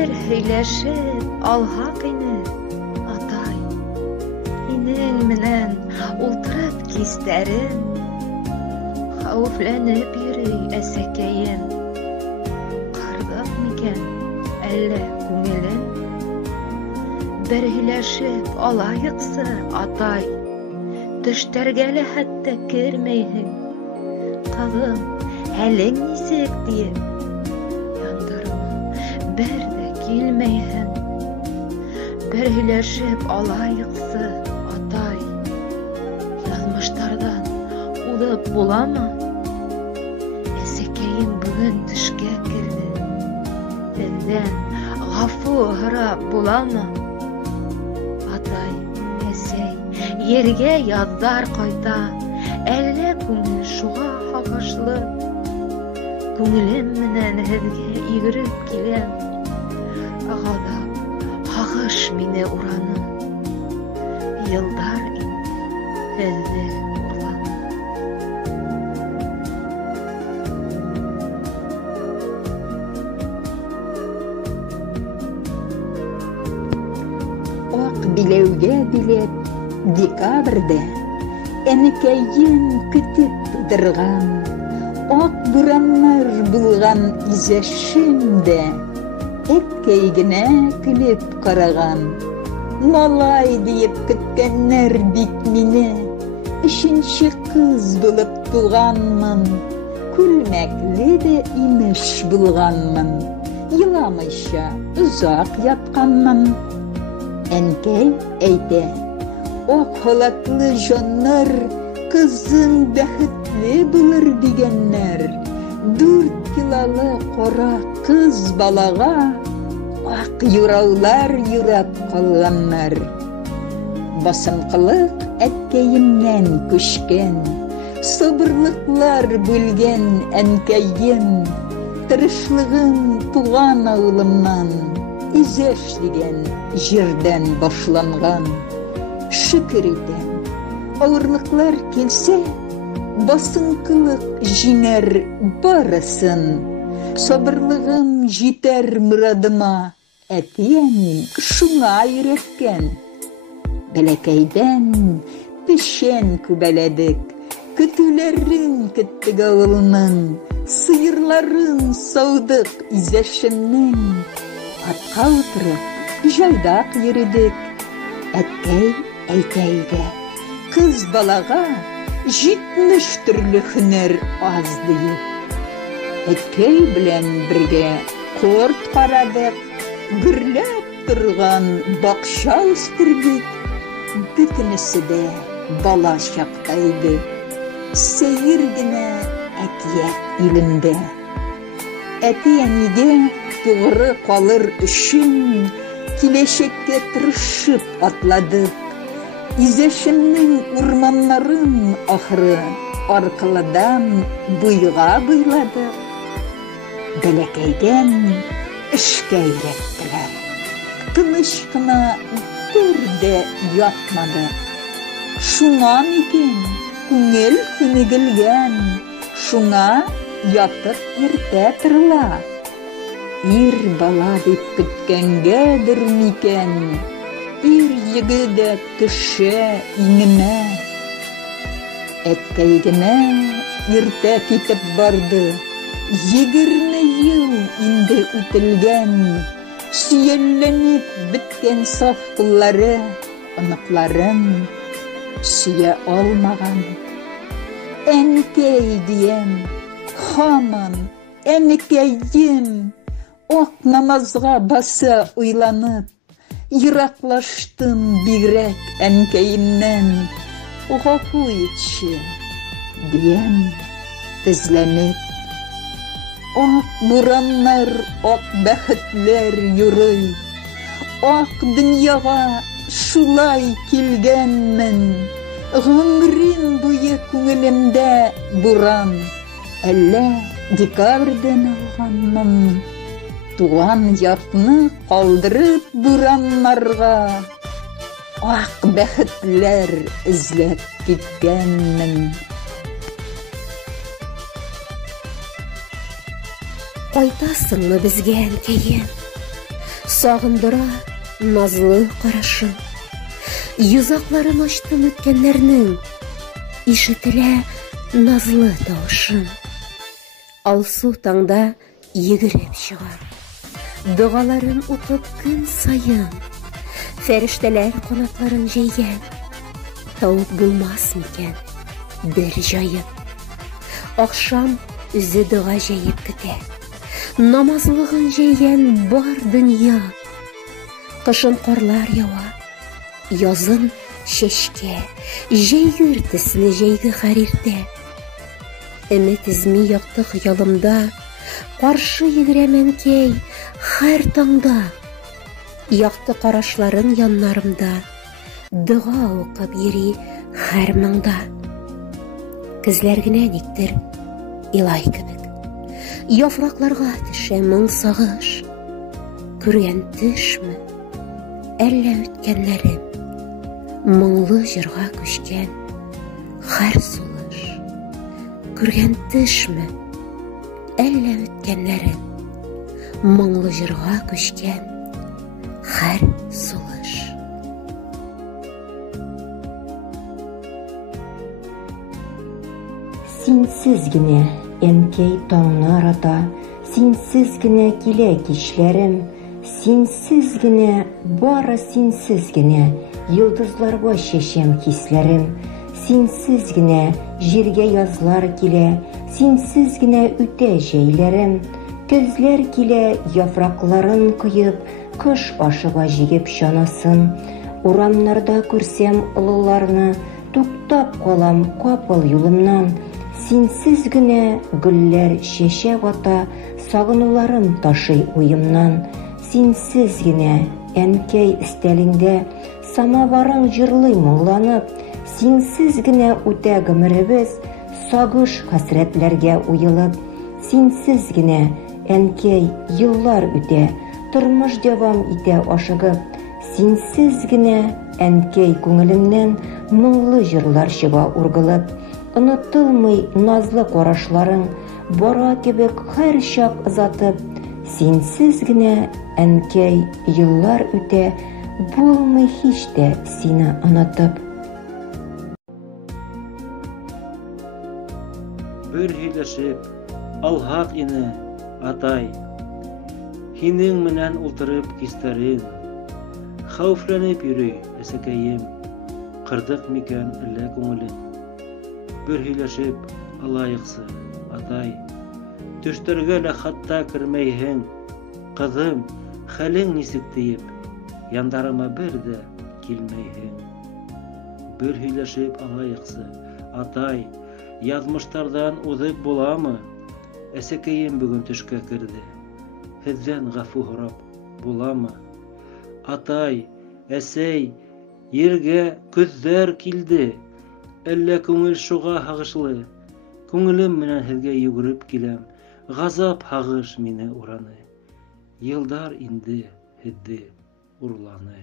бер һөйләшеп алһак ине, атай. Һинең менән ултырып кистәрен, хәүефләнеп йөри әсәкәйем. Кырдык микән әллә күңелен? Бер һөйләшеп алайыксы, атай. Төштәргә лә хәтта кермәйһең. Кызым, хәлең нисек диеп, яндарыма бер дә килмәйһең. Бер һөйләшеп алайыксы, атай. Язмыштардан улып буламы? Әсәкәйем бүген төшкә керде. Һездән гафу һорап буламы? Атай, әсәй, ергә яздар кайта, әллә күңел шуга хагышлы. Күңелем менән һеҙгә йөгөрөп киләм. Ғазап, һағыш мине ураны. Йылдар инде һеҙҙе урланы. Ак биләүгә билет декабрьдә әнекәйем көтөп тудырған. Ак бураннар булган изәшемдә әткәй генә көлеп караган. Малай диеп көткәннәр бит мине, өченче кыз булып туганмын. Күлмәкле дә имеш булганмын. Еламыйча озак ятканмын. Әнкәй әйтә, ак халатлы җаннар кызың бәхетле булыр дигәннәр. 4 килолы кара кыз балага ак юраулар юрап калганнар. Басынкылык әткәйемнән күчкән, сабырлыклар бүлгән әнкәйем. Тырышлыгым туган авылымнан, изәш дигән җирдән башланган. Шөкер итәм, авырлыклар килсә, басынкылык җиңәр барысын. Сабырлыгым җитәр мурадыма, әтием шуңа өйрәткән. Бәләкәйдән пешән күбәләдек, көтүләрен көттек авылның, сыерларын саудык изәшемнең. Атка утырып җайдак йөридек. Әткәй әйтә иде, кыз балага 70 төрле һөнәр аз диеп. Әткәй белән бергә корт карадык, гөрләп торган бакча үстердек. Бөтенесе дә бала чакта иде. Сәер генә әкият илендә. Әти-әнигә тугры калыр өчен киләчәккә тырышып атладык. Изәшемнең урманнарын ахры аркылыдан буйга буйладык. Бәләкәйдән эшкә өйрәттеләр. Тыныч кына бер дә ятмадык. Шуңа микән күңел күнегелгән, шуңа ятып иртә торыла. Ир бала дип көткәнгәдер микән, ир егедә төшә иңемә. Әткәй генә иртә китеп барды. 20 ел инде үтелгән. Сөйәлләнеп беткән саф куллары, оныкларын сөя алмаган. Әнкәй диям, һаман әнекәйем. Ак намазга баса уйланып, ераклаштым бигрәк әнкәйемнән. Гафу итче, диям тезләнеп. Ак бураннар, ак бәхетләр юрый. Ак дөньяга шулай килгәнмен. Гомрем буе күңелемдә буран. Әллә декабрьдән алганмын. Туган ятны калдырып бураннарга. Ак бәхетләр эзләп киткәнмен. Кайтасыңмы безгә әнкәем? Сағындыра назлы қарашын. Йозакларын ачтым үткәннәрнең, ишетелә назлы тавышын. Алсу таңда йөгереп чыгар, дугаларын укып көн сайын. Фәрештәләр канатларын җәйгән, тавык булмас микән бер җаеп. Акшам үзе дуга җәеп көтә, намазлыгын җәйгән бар дөнья. Кышын карлар ява, язын чәчкә, җәйгер төсле җәйге хәрирдә. Өмет изми якты хыялымда, каршы йөгерәмен кәй һәр таңда. Якты карашларын яннарымда, дуга укып йөри һәр моңда. Күзләр генә никтер илай кебек, яфракларга төшә моң сагыш. Күргән төшме, әллә үткәннәрем, моңлы җырга күчкән һәр сулыш. Күргән төшме, әллә үткәннәрем, моңлы җырга күчкән һәр сулыш. Синсез генә әнкәй таңны арата, синсез генә килә кичләрем, синсез генә, бары синсез генә йолдызларга чәчәм хисләрем, синсез генә җиргә язлар килә, синсез генә үтә җәйләрем, көзләр килә яфракларын коеп, кыш ашыга җигеп чанасын. Урамнарда күрсәм олыларны, туктап калам капыл юлымнан. Синсез генә гөлләр чәчәк ата, сагынуларым ташый уемнан. Синсез генә әнкәй өстәлеңдә, самаварың җырлый моңланып. Синсез генә үтә гомеребез, сагыш хәсрәтләргә уелып. Синсез генә әнкәй еллар үтә, тормыш дәвам итә ашыгып. Синсез генә әнкәй күңелемнән моңлы җырлар чыга ургылып. Онытылмый назлы карашларың, бара кебек һәр чак озатып. Синсез генә әнкәй еллар үтә, булмый һич тә сине онытып. Бер һөйләшеп алһак ине, атай, һинең менән ултырып кистәрен. Хәүфләнеп йөри әсәкәем, кырдык микән әллә күңелен. Бер һөйләшеп алайыксы, атай, төштәргә лә хатта кермәйһең. Кызым, хәлең нисек тиеп, яндарыма бер дә килмәйһең. Бер һөйләшеп алайыксы, атай, язмыштардан узып буламы? Әсәкәем бүген төшкә керде. Һездән гафу һорап буламы? Атай, әсәй, ергә көҙҙәр килде. Әллә күңел шуға һағышлы? Күңелем менән һеҙгә йүгереп киләм. Ғазап һағыш мине ураны. Йылдар инде һеҙҙе урланы.